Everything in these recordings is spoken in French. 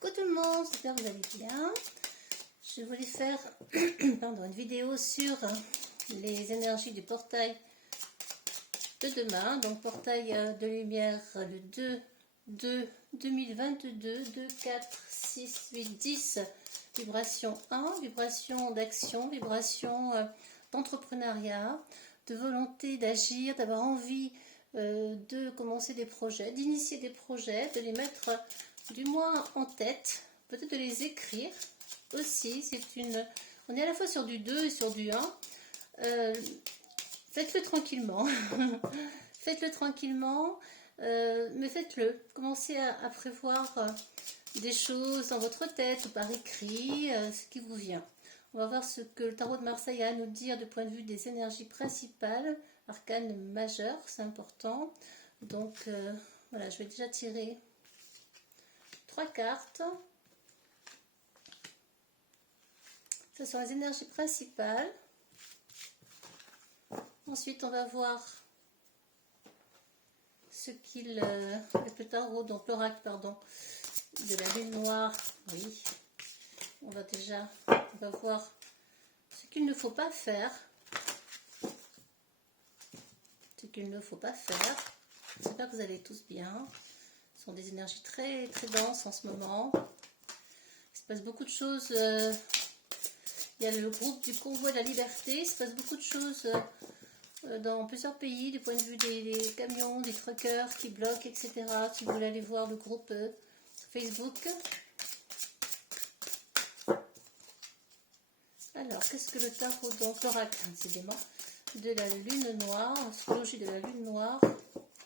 Coucou tout le monde, j'espère que vous allez bien. Je voulais faire une vidéo sur les énergies du portail de demain. Donc portail de lumière le 2/2022, 2, 4, 6, 8, 10. Vibration 1, vibration d'action, vibration d'entrepreneuriat, de volonté d'agir, d'avoir envie de commencer des projets, d'initier des projets, de les mettre du moins en tête, peut-être de les écrire aussi. On est à la fois sur du 2 et sur du 1. Faites-le tranquillement. Faites-le tranquillement, mais faites-le. Commencez à prévoir des choses dans votre tête ou par écrit, ce qui vous vient. On va voir ce que le tarot de Marseille a à nous dire du point de vue des énergies principales, arcane majeur, c'est important. Donc voilà, je vais déjà tirer 3 cartes. Ce sont les énergies principales. Ensuite, on va voir ce qu'il... le tarot, donc l'oracle, pardon, de la lune noire. Oui, on va voir ce qu'il ne faut pas faire. Ce qu'il ne faut pas faire. J'espère que vous allez tous bien. Ce sont des énergies très, très denses en ce moment. Il se passe beaucoup de choses. Il y a le groupe du convoi de la liberté. Il se passe beaucoup de choses dans plusieurs pays, du point de vue des camions, des truckers qui bloquent, etc. Si vous voulez aller voir le groupe Facebook. Alors, qu'est-ce que le tarot, donc l'oracle, décidément, de la lune noire, astrologie de la lune noire,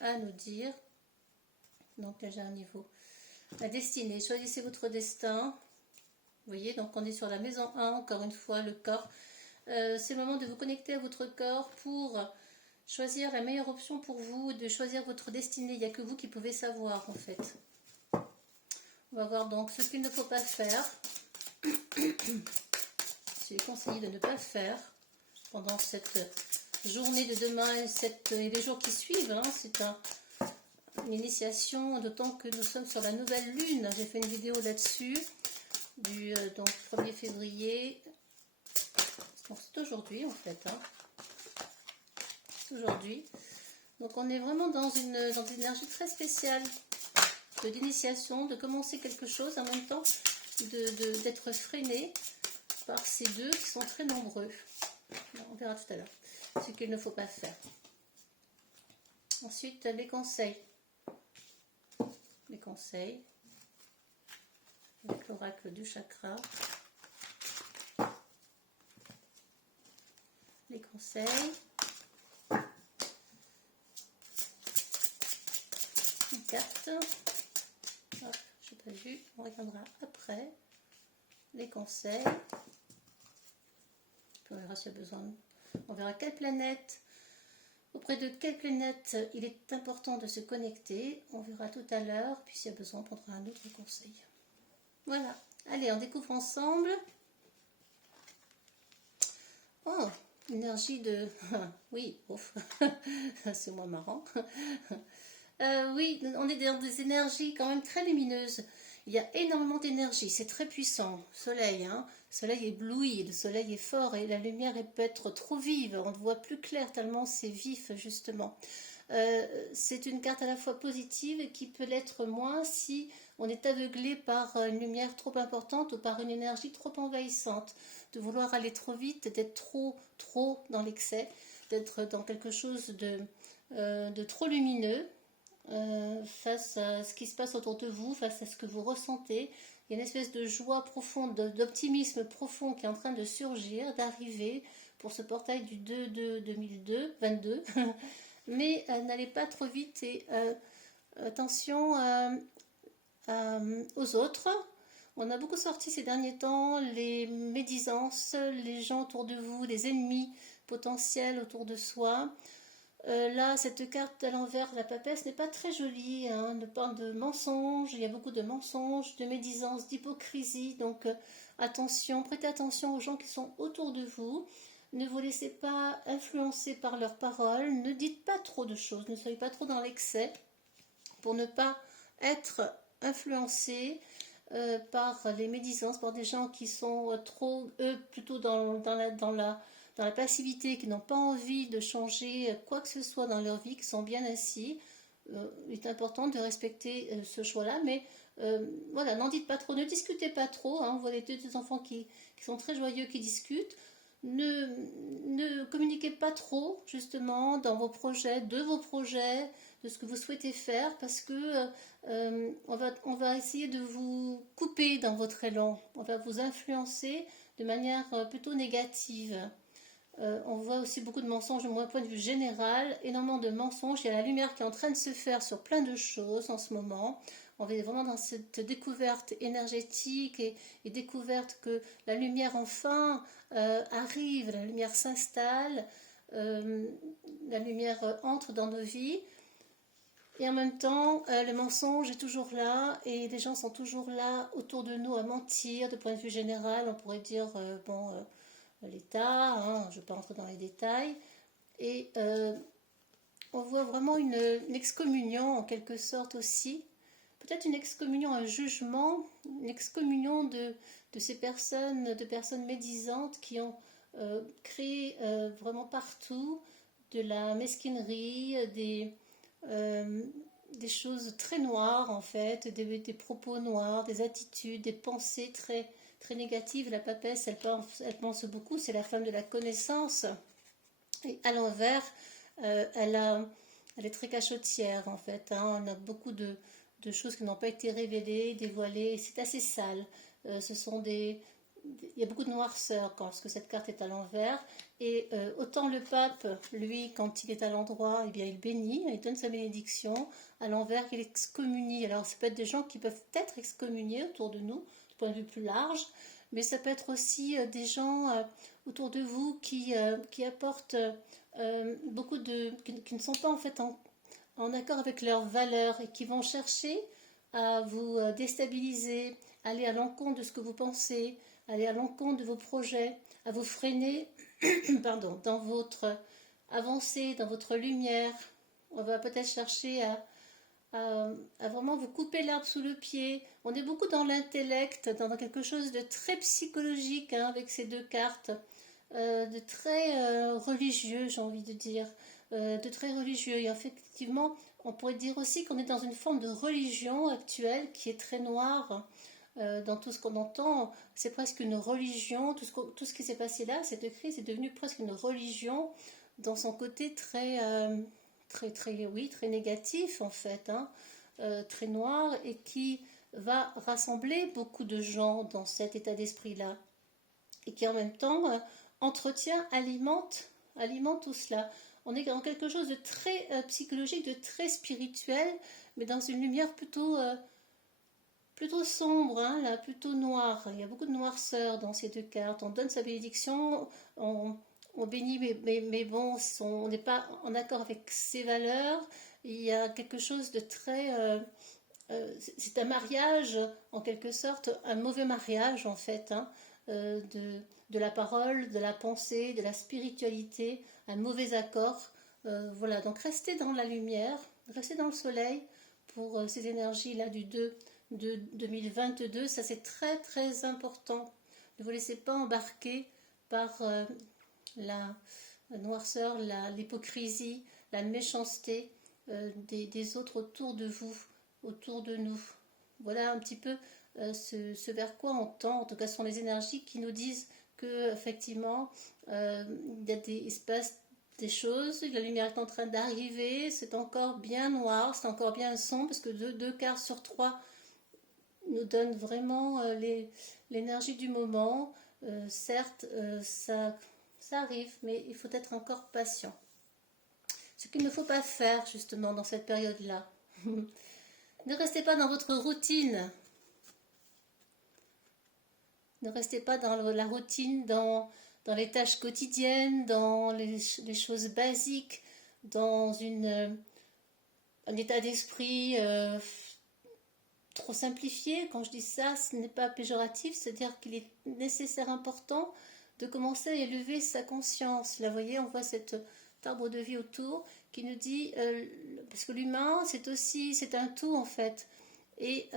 à nous dire? Donc là, j'ai un niveau. La destinée, choisissez votre destin. Vous voyez, donc on est sur la maison 1, encore une fois, le corps. C'est le moment de vous connecter à votre corps pour choisir la meilleure option pour vous, de choisir votre destinée. Il n'y a que vous qui pouvez savoir, en fait. On va voir donc ce qu'il ne faut pas faire. C'est conseillé de ne pas faire pendant cette journée de demain et les jours qui suivent. Hein. C'est une initiation, d'autant que nous sommes sur la nouvelle lune. J'ai fait une vidéo là-dessus, donc 1er février. Donc c'est aujourd'hui en fait. Hein. C'est aujourd'hui. Donc on est vraiment dans une énergie très spéciale d'initiation, de commencer quelque chose en même temps, d'être freiné par ces deux qui sont très nombreux. Alors, on verra tout à l'heure ce qu'il ne faut pas faire. Ensuite, les conseils. Les conseils. Avec l'oracle du chakra. Les conseils. Une carte. Hop, je n'ai pas vu. On regardera après. Les conseils. Puis on verra s'il y a besoin. On verra quelle planète, auprès de quelle planète il est important de se connecter. On verra tout à l'heure. Puis s'il y a besoin, on prendra un autre conseil. Voilà. Allez, on découvre ensemble. Oh, énergie de... oui, ouf. C'est moins marrant. Oui, on est dans des énergies quand même très lumineuses. Il y a énormément d'énergie, c'est très puissant. Soleil, hein. Le soleil éblouit, le soleil est fort et la lumière peut être trop vive. On ne voit plus clair tellement c'est vif, justement. C'est une carte à la fois positive et qui peut l'être moins si on est aveuglé par une lumière trop importante ou par une énergie trop envahissante. De vouloir aller trop vite, d'être trop dans l'excès, d'être dans quelque chose de trop lumineux. Face à ce qui se passe autour de vous, face à ce que vous ressentez. Il y a une espèce de joie profonde, d'optimisme profond qui est en train de surgir, d'arriver pour ce portail du 2/2022. Mais n'allez pas trop vite et attention aux autres. On a beaucoup sorti ces derniers temps les médisances, les gens autour de vous, les ennemis potentiels autour de soi. Là, cette carte à l'envers de la papesse n'est pas très jolie, hein. Elle parle de mensonges, il y a beaucoup de mensonges, de médisance, d'hypocrisie. Donc attention, prêtez attention aux gens qui sont autour de vous. Ne vous laissez pas influencer par leurs paroles. Ne dites pas trop de choses, ne soyez pas trop dans l'excès pour ne pas être influencé. par les médisances, par des gens qui sont trop, eux, plutôt dans la passivité, qui n'ont pas envie de changer quoi que ce soit dans leur vie, qui sont bien assis. Il est important de respecter ce choix-là, mais voilà, n'en dites pas trop, ne discutez pas trop. Hein, vous voyez deux enfants qui sont très joyeux, qui discutent. Ne, ne communiquez pas trop, justement, dans vos projets, de ce que vous souhaitez faire, parce que on va essayer de vous couper dans votre élan. On va vous influencer de manière plutôt négative. On voit aussi beaucoup de mensonges de mon point de vue général, énormément de mensonges. Il y a la lumière qui est en train de se faire sur plein de choses en ce moment. On est vraiment dans cette découverte énergétique et découverte que la lumière enfin arrive, la lumière s'installe, la lumière entre dans nos vies. Et en même temps, le mensonge est toujours là et les gens sont toujours là autour de nous à mentir. De point de vue général, on pourrait dire, l'État, hein, je ne vais pas rentrer dans les détails. Et on voit vraiment une excommunion en quelque sorte aussi. Peut-être une excommunion, un jugement, une excommunion de ces personnes, de personnes médisantes qui ont créé vraiment partout de la mesquinerie, des choses très noires en fait, des propos noirs, des attitudes, des pensées très, très négatives. La papesse, elle pense beaucoup, c'est la femme de la connaissance. Et à l'envers, elle est très cachotière en fait. Hein. On a beaucoup de choses qui n'ont pas été révélées, dévoilées. C'est assez sale. Il y a beaucoup de noirceur quand cette carte est à l'envers. Et autant le pape, lui, quand il est à l'endroit, eh bien, il bénit, il donne sa bénédiction. À l'envers, il excommunie. Alors, ça peut être des gens qui peuvent être excommuniés autour de nous, du point de vue plus large, mais ça peut être aussi des gens autour de vous qui apportent beaucoup qui ne sont pas en fait en accord avec leurs valeurs et qui vont chercher à vous déstabiliser, aller à l'encontre de ce que vous pensez, aller à l'encontre de vos projets, à vous freiner pardon, dans votre avancée, dans votre lumière. On va peut-être chercher à vraiment vous couper l'herbe sous le pied. On est beaucoup dans l'intellect, dans quelque chose de très psychologique hein, avec ces deux cartes, de très religieux, j'ai envie de dire, de très religieux. Et effectivement, on pourrait dire aussi qu'on est dans une forme de religion actuelle qui est très noire. Dans tout ce qu'on entend, c'est presque une religion. Tout ce qui s'est passé là, cette crise est devenue presque une religion dans son côté très, très, très, oui, très négatif en fait, hein, très noir et qui va rassembler beaucoup de gens dans cet état d'esprit-là et qui en même temps entretient, alimente tout cela. On est dans quelque chose de très psychologique, de très spirituel, mais dans une lumière plutôt sombre, hein, là, plutôt noire. Il y a beaucoup de noirceur dans ces deux cartes. On donne sa bénédiction, on bénit, mais bon, on n'est pas en accord avec ses valeurs. Il y a quelque chose de très... c'est un mariage, en quelque sorte, un mauvais mariage, en fait, hein, de la parole, de la pensée, de la spiritualité, un mauvais accord. Voilà, donc restez dans la lumière, restez dans le soleil pour ces énergies-là du 2 de 2022. Ça, c'est très, très important. Ne vous laissez pas embarquer par la noirceur, l'hypocrisie, la méchanceté des autres autour de vous, autour de nous. Voilà un petit peu ce vers quoi on tend. En tout cas, ce sont les énergies qui nous disent que effectivement, il se passe des choses, la lumière est en train d'arriver, c'est encore bien noir, c'est encore bien sombre, parce que deux quarts sur trois nous donnent vraiment l'énergie du moment. Certes, ça arrive, mais il faut être encore patient. Ce qu'il ne faut pas faire justement dans cette période-là. Ne restez pas dans votre routine. Ne restez pas dans la routine, dans les tâches quotidiennes, dans les choses basiques, dans un état d'esprit trop simplifié. Quand je dis ça, ce n'est pas péjoratif, c'est-à-dire qu'il est nécessaire, important de commencer à élever sa conscience. Là, vous voyez, on voit cet arbre de vie autour qui nous dit, parce que l'humain, c'est un tout en fait. Et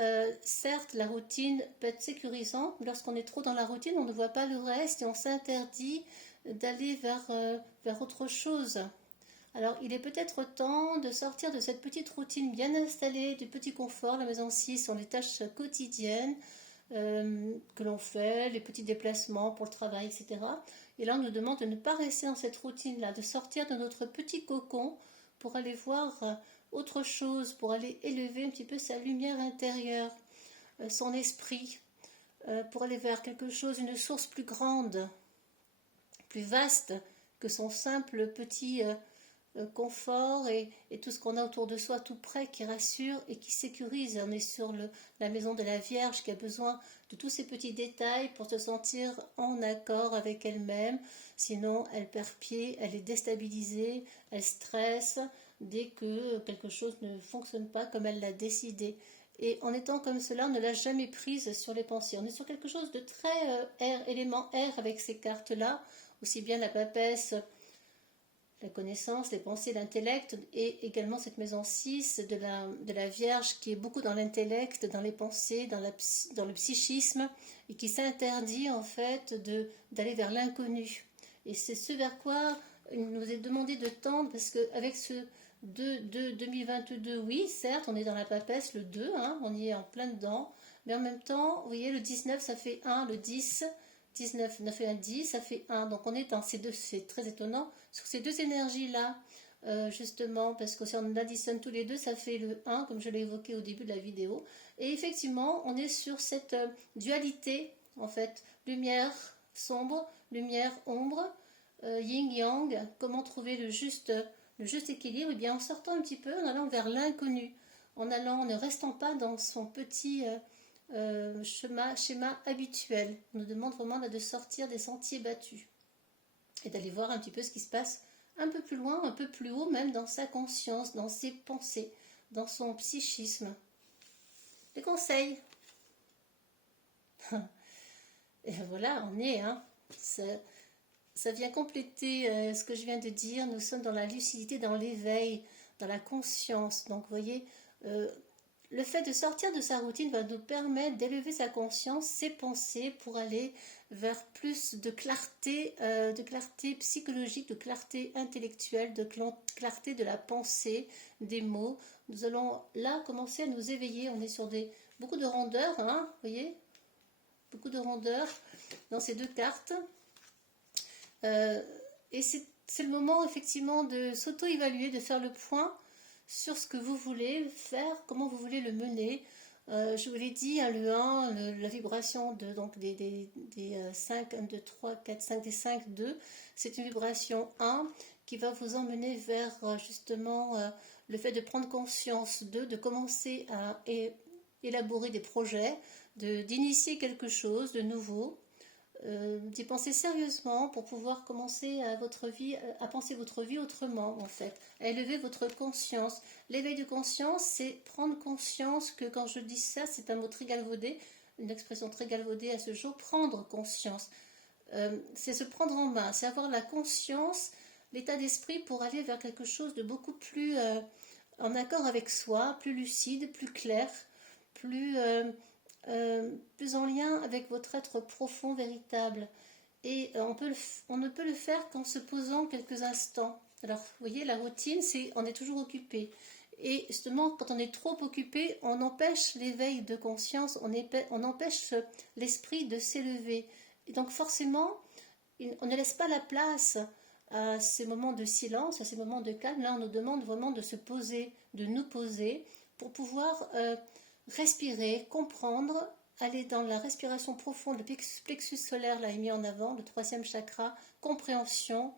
certes, la routine peut être sécurisante. Lorsqu'on est trop dans la routine, on ne voit pas le reste et on s'interdit d'aller vers autre chose. Alors, il est peut-être temps de sortir de cette petite routine bien installée, du petit confort. La maison 6 sont les tâches quotidiennes que l'on fait, les petits déplacements pour le travail, etc. Et là, on nous demande de ne pas rester dans cette routine-là, de sortir de notre petit cocon pour aller voir autre chose, pour aller élever un petit peu sa lumière intérieure, son esprit, pour aller vers quelque chose, une source plus grande, plus vaste que son simple petit confort et tout ce qu'on a autour de soi tout près qui rassure et qui sécurise. On est sur la maison de la Vierge qui a besoin de tous ces petits détails pour se sentir en accord avec elle-même. Sinon, elle perd pied, elle est déstabilisée, elle stresse dès que quelque chose ne fonctionne pas comme elle l'a décidé. Et en étant comme cela, on ne l'a jamais prise sur les pensées. On est sur quelque chose de très air, élément air avec ces cartes-là, aussi bien la papesse, la connaissance, les pensées, l'intellect, et également cette maison 6 de la Vierge qui est beaucoup dans l'intellect, dans les pensées, dans le psychisme, et qui s'interdit en fait d'aller vers l'inconnu. Et c'est ce vers quoi il nous est demandé de tendre, parce qu'avec ce 2022, oui, certes, on est dans la papesse, le 2, hein, on y est en plein dedans, mais en même temps, vous voyez, le 19, ça fait 1, le 10, 19, 9 et 1, 10, ça fait 1. Donc on est dans ces deux, c'est très étonnant, sur ces deux énergies-là, justement, parce que si on additionne tous les deux, ça fait le 1, comme je l'ai évoqué au début de la vidéo. Et effectivement, on est sur cette dualité, en fait, lumière sombre, lumière ombre, yin-yang, comment trouver le juste équilibre. Et bien en sortant un petit peu, en allant vers l'inconnu, en ne restant pas dans son petit schéma habituel. On nous demande vraiment de sortir des sentiers battus et d'aller voir un petit peu ce qui se passe un peu plus loin, un peu plus haut, même dans sa conscience, dans ses pensées, dans son psychisme. Les conseils. Et voilà, on est, hein. Ça vient compléter ce que je viens de dire. Nous sommes dans la lucidité, dans l'éveil, dans la conscience. Donc, vous voyez, le fait de sortir de sa routine va nous permettre d'élever sa conscience, ses pensées, pour aller vers plus de clarté psychologique, de clarté intellectuelle, de clarté de la pensée, des mots. Nous allons là commencer à nous éveiller. On est sur beaucoup de rondeur, hein, vous voyez, beaucoup de rondeur dans ces deux cartes. Et c'est le moment effectivement de s'auto-évaluer, de faire le point sur ce que vous voulez faire, comment vous voulez le mener. Je vous l'ai dit, hein, le 1, la vibration donc des 5, 1, 2, 3, 4, 5, des 5, 2, c'est une vibration 1 qui va vous emmener vers justement le fait de prendre conscience de commencer à élaborer des projets, d'initier quelque chose de nouveau. D'y penser sérieusement pour pouvoir commencer à penser votre vie autrement, en fait, à élever votre conscience. L'éveil de conscience, c'est prendre conscience que, quand je dis ça, c'est un mot très galvaudé, une expression très galvaudée à ce jour, prendre conscience. C'est se prendre en main, c'est avoir la conscience, l'état d'esprit pour aller vers quelque chose de beaucoup plus en accord avec soi, plus lucide, plus clair, plus en lien avec votre être profond, véritable. Et on ne peut le faire qu'en se posant quelques instants. Alors, vous voyez, la routine, on est toujours occupé. Et justement, quand on est trop occupé, on empêche l'éveil de conscience, on empêche l'esprit de s'élever. Et donc, forcément, on ne laisse pas la place à ces moments de silence, à ces moments de calme. Là, on nous demande vraiment de se poser, de nous poser, pour pouvoir respirer, comprendre, aller dans la respiration profonde. Le plexus solaire là est mis en avant, le troisième chakra, compréhension,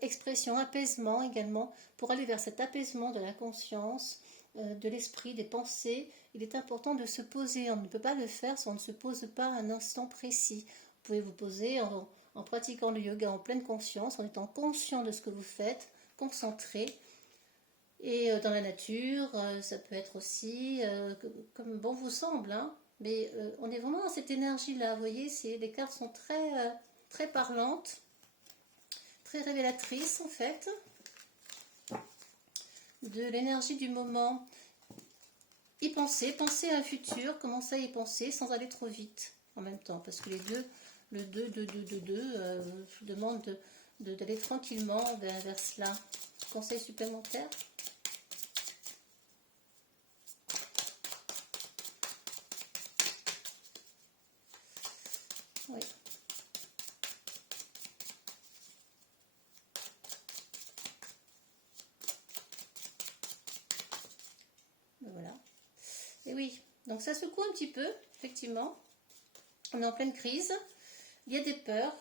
expression, apaisement également, pour aller vers cet apaisement de la conscience, de l'esprit, des pensées. Il est important de se poser. On ne peut pas le faire si on ne se pose pas à un instant précis. Vous pouvez vous poser en pratiquant le yoga en pleine conscience, en étant conscient de ce que vous faites, concentré. Et dans la nature, ça peut être aussi comme bon vous semble, hein. Mais on est vraiment dans cette énergie-là, vous voyez, les cartes sont très parlantes, très révélatrices en fait, de l'énergie du moment. y penser, penser à un futur, commencer à y penser sans aller trop vite en même temps, parce que les deux, le 2 je vous demande d'aller tranquillement vers cela. Conseil supplémentaire? Oui. Ben voilà. Et oui, donc ça secoue un petit peu, effectivement. On est en pleine crise. Il y a des peurs.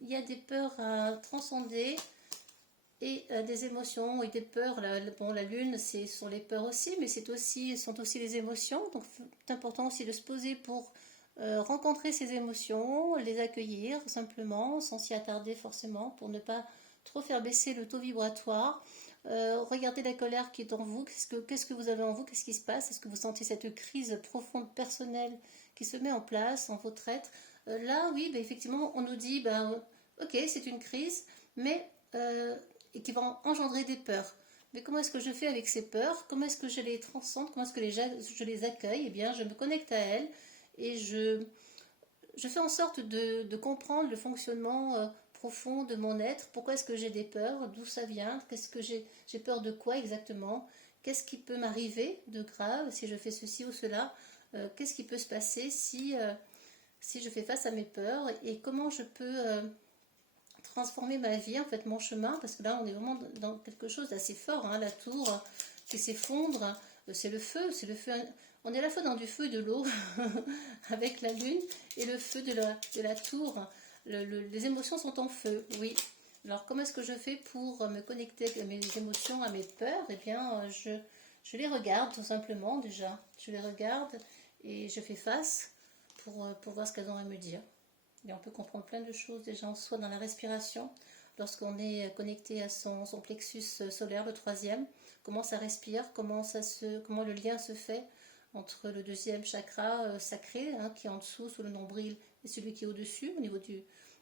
Il y a des peurs à transcender et des émotions et des peurs. Bon, la lune, c'est sur les peurs aussi, mais sont aussi les émotions. Donc, c'est important aussi de se poser pour rencontrer ces émotions, les accueillir simplement, sans s'y attarder forcément, pour ne pas trop faire baisser le taux vibratoire. Regardez la colère qui est en vous. Qu'est-ce que vous avez en vous? Qu'est-ce qui se passe? Est-ce que vous sentez cette crise profonde personnelle qui se met en place en votre être? Là, oui, ben, effectivement, on nous dit, ben, ok, c'est une crise, mais et qui va engendrer des peurs. Mais comment est-ce que je fais avec ces peurs? Comment est-ce que je les transcende? Comment est-ce que je les accueille? Eh bien, je me connecte à elles et je fais en sorte de comprendre le fonctionnement profond de mon être. Pourquoi est-ce que j'ai des peurs? D'où ça vient? Qu'est-ce que j'ai peur de quoi exactement? Qu'est-ce qui peut m'arriver de grave si je fais ceci ou cela? Qu'est-ce qui peut se passer si je fais face à mes peurs? Et comment je peux transformer ma vie, en fait, mon chemin? Parce que là, on est vraiment dans quelque chose d'assez fort, hein, la tour qui s'effondre. C'est le feu, on est à la fois dans du feu et de l'eau avec la lune et le feu de la tour. Les émotions sont en feu, oui. Alors comment est-ce que je fais pour me connecter à mes émotions, à mes peurs? Eh bien, je les regarde tout simplement déjà. Je les regarde et je fais face pour voir ce qu'elles ont à me dire. Et on peut comprendre plein de choses déjà en soi dans la respiration. Lorsqu'on est connecté à son plexus solaire, le troisième, comment ça respire, comment le lien se fait entre le deuxième chakra sacré, hein, qui est en dessous, sous le nombril, et celui qui est au-dessus, au niveau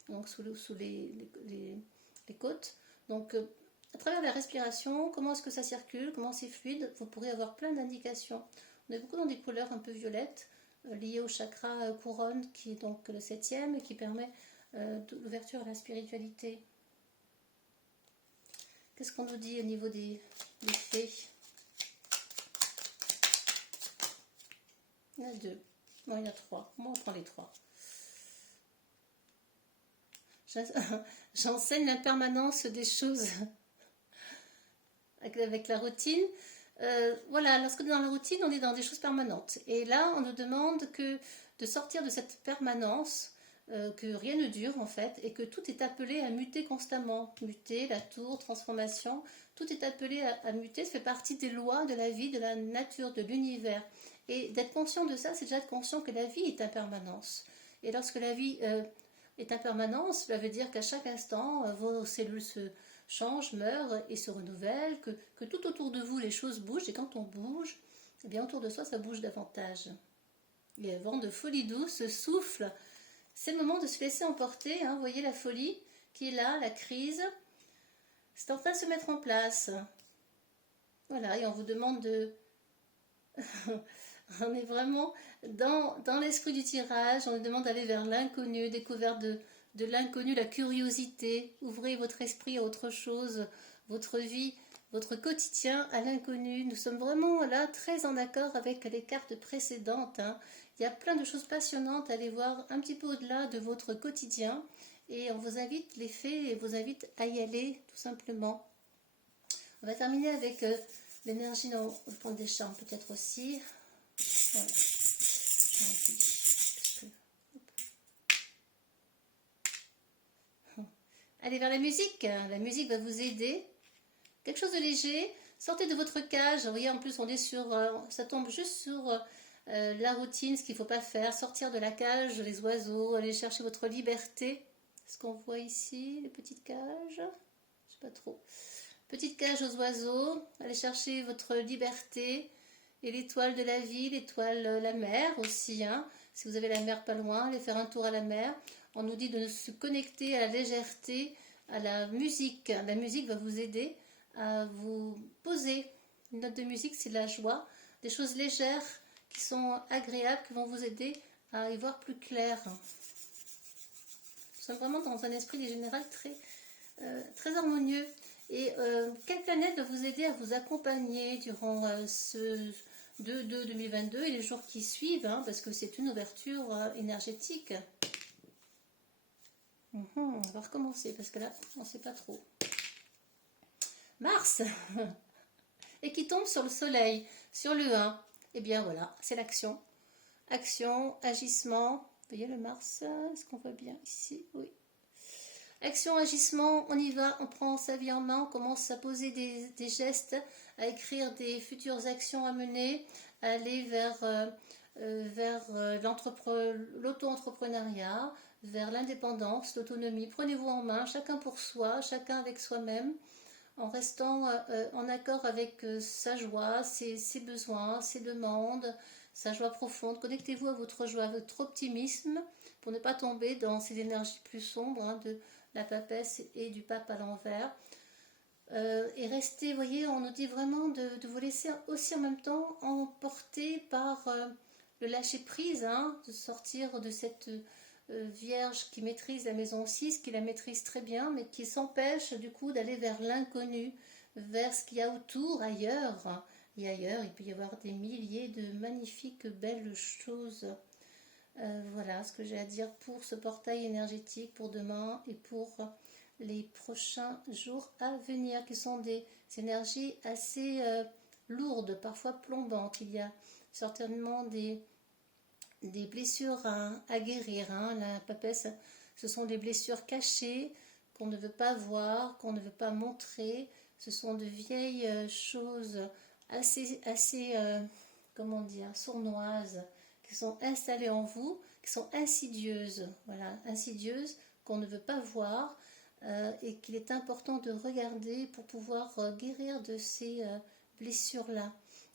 donc sous les côtes. Donc, à travers la respiration, comment est-ce que ça circule, comment c'est fluide, vous pourrez avoir plein d'indications. On est beaucoup dans des couleurs un peu violettes, liées au chakra couronne, qui est donc le septième, et qui permet l'ouverture à la spiritualité. Qu'est-ce qu'on nous dit au niveau des fées? Il y en a 2. Non, il y en a 3. Moi, on prend les 3. J'enseigne l'impermanence des choses avec la routine. Voilà, lorsque on est dans la routine, on est dans des choses permanentes. Et là, on nous demande de sortir de cette permanence, que rien ne dure en fait, et que tout est appelé à muter constamment. Muter, la tour, transformation, tout est appelé à muter, ça fait partie des lois de la vie, de la nature, de l'univers. Et d'être conscient de ça, c'est déjà être conscient que la vie est impermanence. Et lorsque la vie est impermanence, cela veut dire qu'à chaque instant, vos cellules se changent, meurent et se renouvellent, que tout autour de vous, les choses bougent, et quand on bouge, eh bien autour de soi, ça bouge davantage. Et un vent de folie douce souffle. C'est le moment de se laisser emporter, hein. Vous voyez la folie qui est là, la crise, c'est en train de se mettre en place. Voilà, et on vous demande de... on est vraiment dans l'esprit du tirage, on nous demande d'aller vers l'inconnu, découverte de l'inconnu, la curiosité. Ouvrez votre esprit à autre chose, votre vie, votre quotidien à l'inconnu. Nous sommes vraiment là très en accord avec les cartes précédentes, hein. Il y a plein de choses passionnantes à aller voir un petit peu au-delà de votre quotidien. Et on vous invite, les fées, et vous invite à y aller tout simplement. On va terminer avec l'énergie dans le point des charmes peut-être aussi. Voilà. Allez vers la musique. La musique va vous aider. Quelque chose de léger. Sortez de votre cage. Vous voyez, en plus, on est ça tombe juste sur la routine, ce qu'il ne faut pas faire. Sortir de la cage, les oiseaux, aller chercher votre liberté. Ce qu'on voit ici, les petites cages. Je ne sais pas trop. Petite cage aux oiseaux. Allez chercher votre liberté. Et l'étoile de la vie, l'étoile, la mer aussi, hein. Si vous avez la mer pas loin, allez faire un tour à la mer. On nous dit de se connecter à la légèreté, à la musique. La musique va vous aider à vous poser Une note de musique, c'est la joie, des choses légères qui sont agréables, qui vont vous aider à y voir plus clair. Nous sommes vraiment dans un esprit général très harmonieux. Et quelle planète va vous aider à vous accompagner durant ce 2-2-2022 et les jours qui suivent, hein, parce que c'est une ouverture énergétique. On va recommencer, parce que là, on ne sait pas trop. Mars et qui tombe sur le soleil, sur le 1. Et bien voilà, c'est l'action. Action, agissement. Vous voyez le Mars, est-ce qu'on voit bien ici? Oui. Action, agissement, on y va, on prend sa vie en main, on commence à poser des gestes, à écrire des futures actions à mener, à aller vers l'auto-entrepreneuriat, vers l'indépendance, l'autonomie. Prenez-vous en main, chacun pour soi, chacun avec soi-même, en restant en accord avec sa joie, ses besoins, ses demandes, sa joie profonde. Connectez-vous à votre joie, à votre optimisme, pour ne pas tomber dans ces énergies plus sombres, hein, de la papesse et du pape à l'envers. Et restez, vous voyez, on nous dit vraiment de vous laisser aussi en même temps emporter par le lâcher-prise, hein, de sortir de cette vierge qui maîtrise la maison 6, qui la maîtrise très bien, mais qui s'empêche du coup d'aller vers l'inconnu, vers ce qu'il y a autour, ailleurs. Et ailleurs, il peut y avoir des milliers de magnifiques, belles choses. Voilà ce que j'ai à dire pour ce portail énergétique pour demain et pour les prochains jours à venir, qui sont des énergies assez lourdes, parfois plombantes. Il y a certainement des blessures à guérir. Hein. La papesse, ce sont des blessures cachées qu'on ne veut pas voir, qu'on ne veut pas montrer. Ce sont de vieilles choses assez comment dire, sournoises, qui sont installées en vous, qui sont insidieuses, voilà, insidieuses, qu'on ne veut pas voir, et qu'il est important de regarder pour pouvoir guérir de ces blessures-là.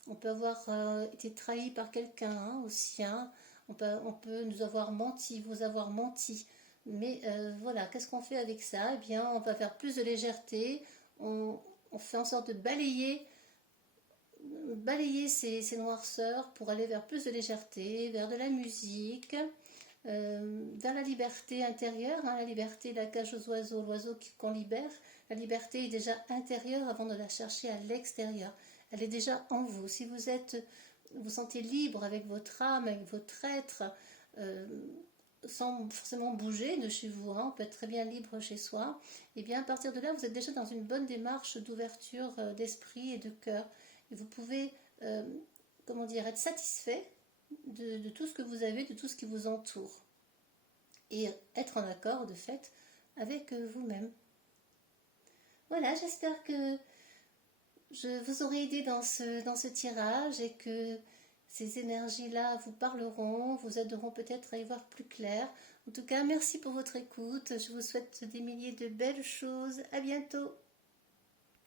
On peut avoir été trahi par quelqu'un, hein, aussi, hein. On peut nous avoir menti, vous avoir menti. Mais voilà, qu'est-ce qu'on fait avec ça? Eh bien, on va faire plus de légèreté, on fait en sorte de balayer ces noirceurs pour aller vers plus de légèreté, vers de la musique, vers la liberté intérieure, hein, la liberté, la cage aux oiseaux, l'oiseau qu'on libère. La liberté est déjà intérieure avant de la chercher à l'extérieur. Elle est déjà en vous. Si vous sentez libre avec votre âme, avec votre être, sans forcément bouger de chez vous, hein, on peut être très bien libre chez soi, et bien à partir de là, vous êtes déjà dans une bonne démarche d'ouverture d'esprit et de cœur. Et vous pouvez, comment dire, être satisfait de tout ce que vous avez, de tout ce qui vous entoure. Et être en accord, de fait, avec vous-même. Voilà, j'espère que je vous aurai aidé dans ce tirage et que ces énergies-là vous parleront, vous aideront peut-être à y voir plus clair. En tout cas, merci pour votre écoute. Je vous souhaite des milliers de belles choses. À bientôt.